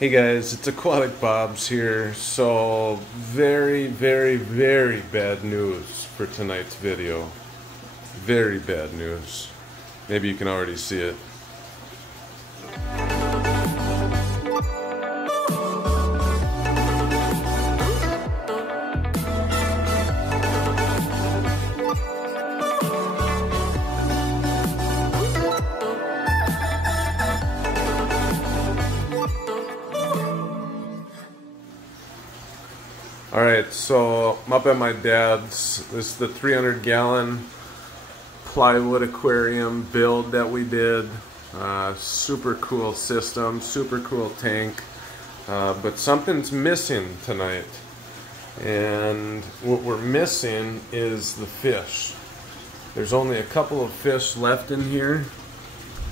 Hey guys, it's Aquatic Bob's here. So very bad news for tonight's video. Very bad news. Maybe you can already see it. Alright, so I'm up at my dad's. This is the 300-gallon plywood aquarium build that we did. Super cool system, super cool tank. But something's missing tonight. And what we're missing is the fish. There's only a couple of fish left in here.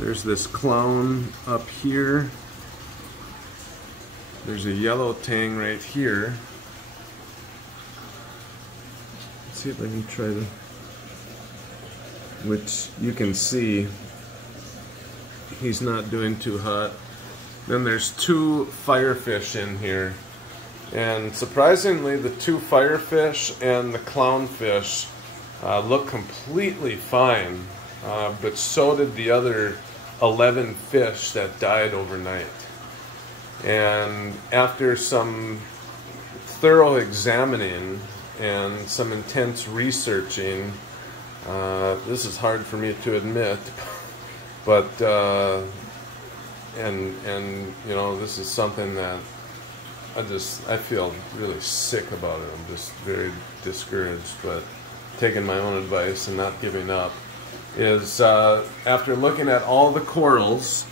There's this clown up here. There's a yellow tang right here. See if I can try to, which you can see he's not doing too hot. Then there's two firefish in here, and surprisingly the two firefish and the clownfish look completely fine, but so did the other 11 fish that died overnight. And after some thorough examining and some intense researching, this is hard for me to admit, but and you know, this is something that I feel really sick about it. I'm just very discouraged, but taking my own advice and not giving up is after looking at all the corals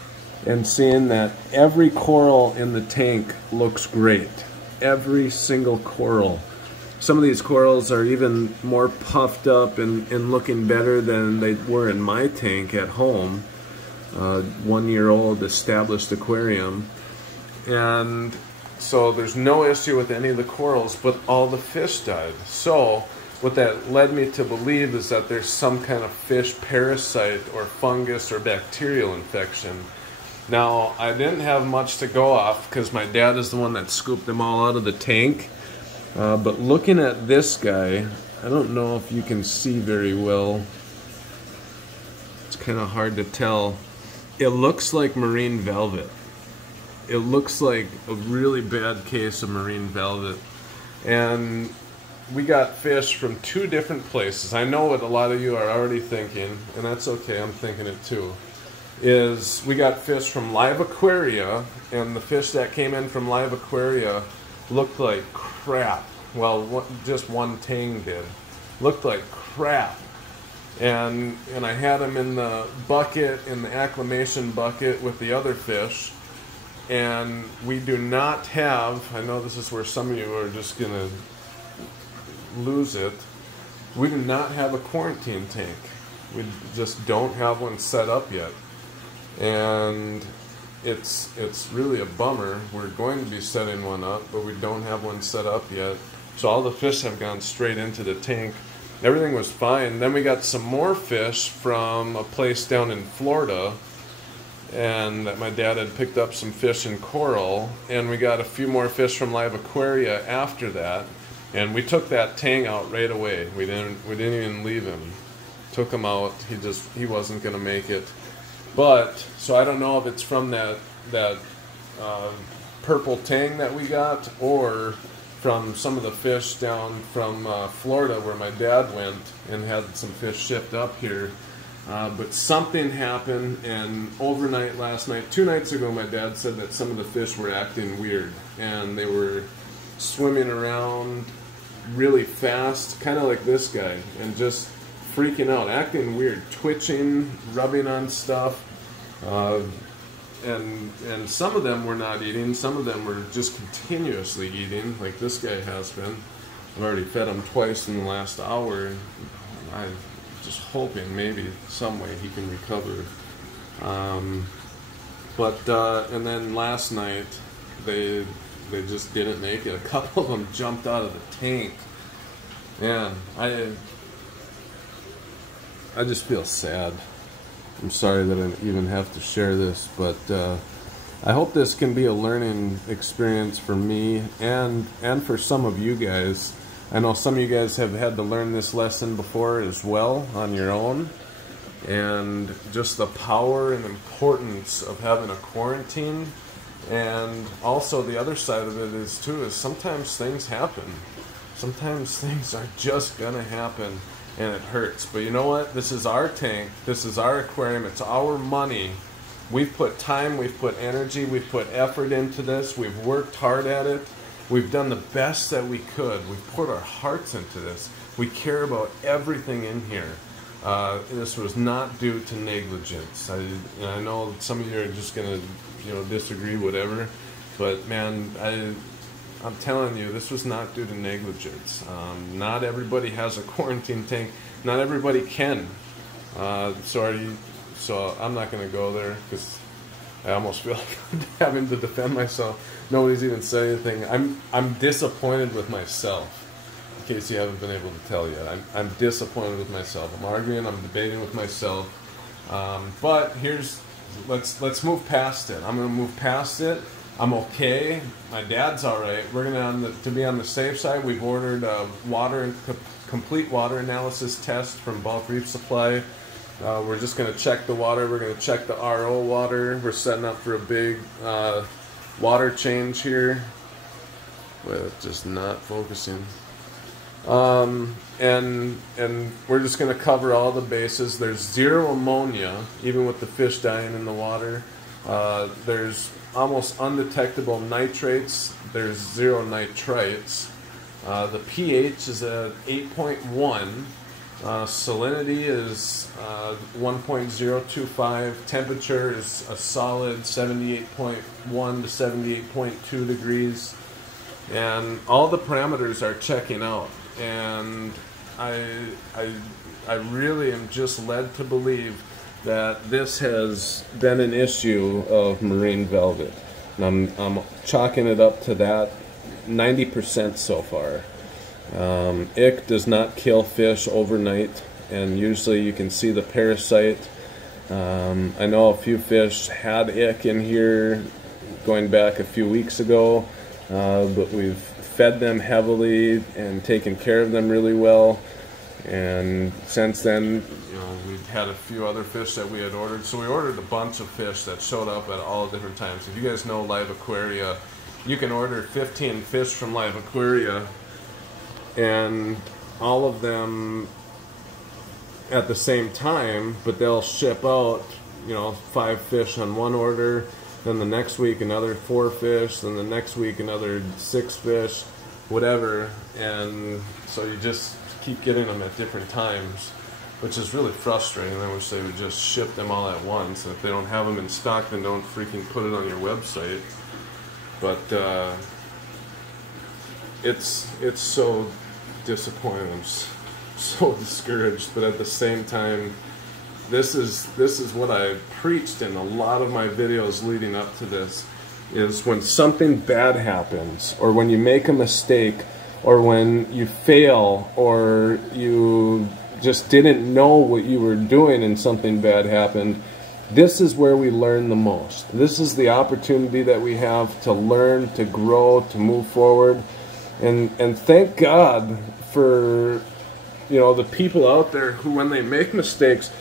and seeing that every coral in the tank looks great. Every single coral. Some of these corals are even more puffed up and looking better than they were in my tank at home. 1-year-old established aquarium. And so there's no issue with any of the corals, but all the fish died. So what that led me to believe is that there's some kind of fish parasite or fungus or bacterial infection. Now, I didn't have much to go off because my dad is the one that scooped them all out of the tank. But looking at this guy, I don't know if you can see very well. It's kind of hard to tell. It looks like marine velvet. It looks like a really bad case of marine velvet. And we got fish from two different places. I know what a lot of you are already thinking, and that's okay, I'm thinking it too. Is we got fish from Live Aquaria, and the fish that came in from Live Aquaria looked like crap. Well, just one tang did. Looked like crap. And I had them in the bucket, in the acclimation bucket with the other fish. And we do not have, I know this is where some of you are just going to lose it, we do not have a quarantine tank. We just don't have one set up yet. And it's really a bummer. We're going to be setting one up, but we don't have one set up yet. So all the fish have gone straight into the tank. Everything was fine. Then we got some more fish from a place down in Florida, and that my dad had picked up some fish in coral, and we got a few more fish from Live Aquaria after that, and we took that tang out right away. We didn't even leave him. Took him out. He wasn't going to make it. But so I don't know if it's from that purple tang that we got, or from some of the fish down from Florida where my dad went and had some fish shipped up here. But something happened, and overnight last night, 2 nights ago, my dad said that some of the fish were acting weird, and they were swimming around really fast, kind of like this guy, and just freaking out, acting weird, twitching, rubbing on stuff. And some of them were not eating, some of them were just continuously eating, like this guy has been. I've already fed him twice in the last hour. I'm just hoping maybe some way he can recover. And then last night, they just didn't make it. A couple of them jumped out of the tank. Man, I just feel sad. I'm sorry that I even have to share this, but I hope this can be a learning experience for me and for some of you guys. I know some of you guys have had to learn this lesson before as well on your own, and just the power and importance of having a quarantine. And also the other side of it is sometimes things happen. Sometimes things are just gonna happen and it hurts. But you know what? This is our tank, this is our aquarium, it's our money. We've put time, we've put energy, we've put effort into this, we've worked hard at it, we've done the best that we could, we've put our hearts into this. We care about everything in here. This was not due to negligence. I know some of you are just gonna, disagree, whatever, but man, I'm telling you, this was not due to negligence. Not everybody has a quarantine tank. Not everybody can. So I'm not going to go there because I almost feel like I'm having to defend myself. Nobody's even said anything. I'm disappointed with myself. In case you haven't been able to tell yet, I'm disappointed with myself. I'm arguing. I'm debating with myself. But let's move past it. I'm going to move past it. I'm okay. My dad's all right. We're gonna to be on the safe side. We've ordered a complete water analysis test from Bulk Reef Supply. We're just gonna check the water. We're gonna check the RO water. We're setting up for a big water change here. Well, it's just not focusing. And we're just gonna cover all the bases. There's zero ammonia, even with the fish dying in the water. There's almost undetectable nitrates. There's zero nitrites. The pH is at 8.1. Salinity is 1.025. Temperature is a solid 78.1 to 78.2 degrees. And all the parameters are checking out. And I really am just led to believe that this has been an issue of marine velvet. And I'm chalking it up to that 90% so far. Ick does not kill fish overnight, and usually you can see the parasite. I know a few fish had ick in here going back a few weeks ago, but we've fed them heavily and taken care of them really well. And since then, we've had a few other fish that we had ordered. So we ordered a bunch of fish that showed up at all different times. If you guys know Live Aquaria, you can order 15 fish from Live Aquaria, and all of them at the same time, but they'll ship out, 5 fish on one order, then the next week another 4 fish, then the next week another 6 fish, whatever. And so you just keep getting them at different times, which is really frustrating. I wish they would just ship them all at once. And if they don't have them in stock, then don't freaking put it on your website. But it's so disappointing. I'm so discouraged. But at the same time, this is what I preached in a lot of my videos leading up to this, is when something bad happens, or when you make a mistake, or when you fail, or you just didn't know what you were doing and something bad happened, this is where we learn the most. This is the opportunity that we have to learn, to grow, to move forward. And thank God for, the people out there who, when they make mistakes,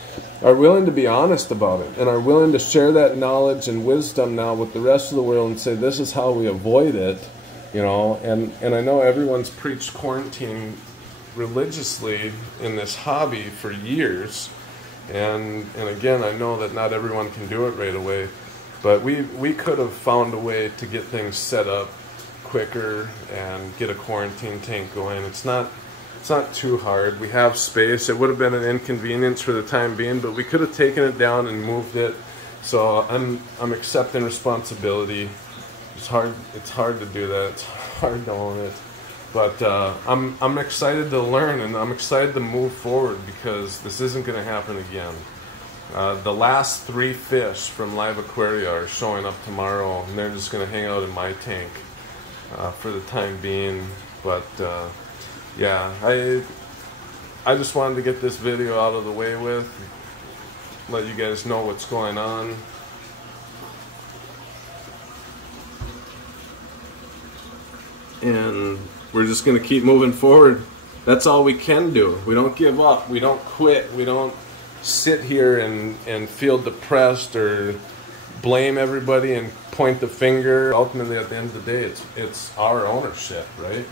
are willing to be honest about it and are willing to share that knowledge and wisdom now with the rest of the world and say, this is how we avoid it. And I know everyone's preached quarantine religiously in this hobby for years, and again, I know that not everyone can do it right away, but we could have found a way to get things set up quicker and get a quarantine tank going. It's not too hard. We have space. It would have been an inconvenience for the time being, but we could have taken it down and moved it. So I'm accepting responsibility. It's hard to do that. It's hard to own it. But I'm excited to learn, and I'm excited to move forward, because this isn't going to happen again. The last 3 fish from Live Aquaria are showing up tomorrow, and they're just going to hang out in my tank for the time being. But yeah, I just wanted to get this video out of the way with, let you guys know what's going on. and we're just going to keep moving forward. That's all we can do. We don't give up. We don't quit. We don't sit here and feel depressed or blame everybody and point the finger. Ultimately, at the end of the day, it's our ownership, right?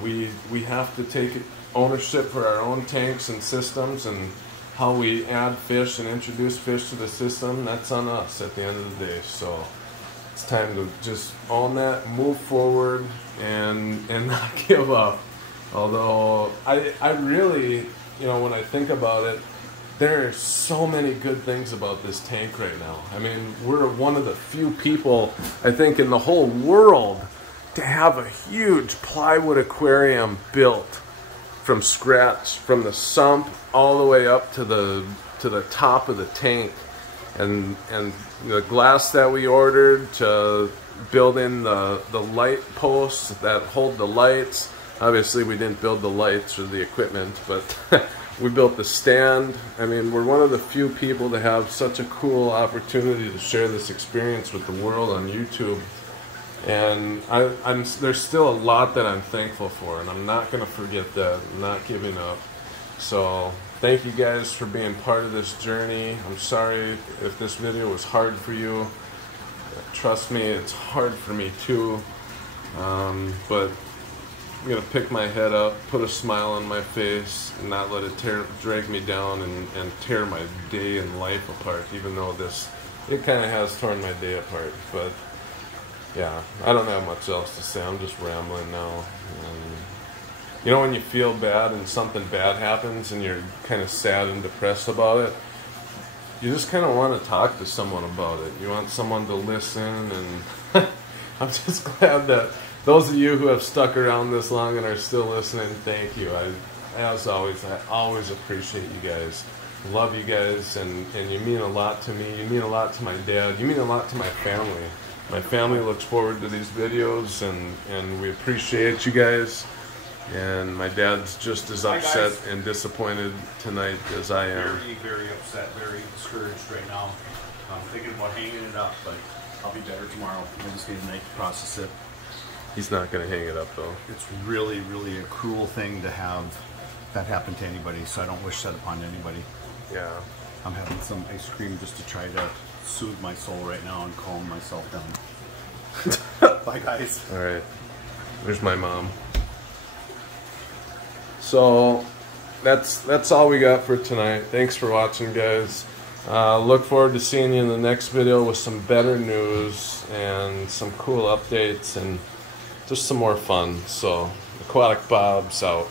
We have to take ownership for our own tanks and systems, and how we add fish and introduce fish to the system. That's on us at the end of the day. So it's time to just own that, move forward, and not give up. Although I really, you know, when I think about it, there are so many good things about this tank right now. I mean, we're one of the few people, I think, in the whole world to have a huge plywood aquarium built from scratch, from the sump all the way up to the top of the tank, and the glass that we ordered to build in the light posts that hold the lights. Obviously, we didn't build the lights or the equipment, but we built the stand. I mean, we're one of the few people to have such a cool opportunity to share this experience with the world on YouTube. And there's still a lot that I'm thankful for, and I'm not going to forget that. I'm not giving up. So thank you guys for being part of this journey. I'm sorry if this video was hard for you. Trust me, it's hard for me too. But I'm going to pick my head up, put a smile on my face, and not let it drag me down and tear my day and life apart, even though it kind of has torn my day apart. But yeah, I don't have much else to say. I'm just rambling now. You know, when you feel bad and something bad happens and you're kind of sad and depressed about it, you just kind of want to talk to someone about it. You want someone to listen, and I'm just glad that those of you who have stuck around this long and are still listening, thank you. As always, I always appreciate you guys. Love you guys, and you mean a lot to me. You mean a lot to my dad. You mean a lot to my family. My family looks forward to these videos, and we appreciate you guys. And my dad's just as upset and disappointed tonight as I am. Very, very upset, very discouraged right now. I'm thinking about hanging it up, but I'll be better tomorrow. I just need a night to process it. He's not going to hang it up, though. It's really, really a cruel thing to have that happen to anybody, so I don't wish that upon anybody. Yeah. I'm having some ice cream just to try to soothe my soul right now and calm myself down. Bye, guys. All right. There's my mom. So that's all we got for tonight. Thanks for watching, guys. Look forward to seeing you in the next video with some better news and some cool updates and just some more fun. So, Aquatic Bob's out.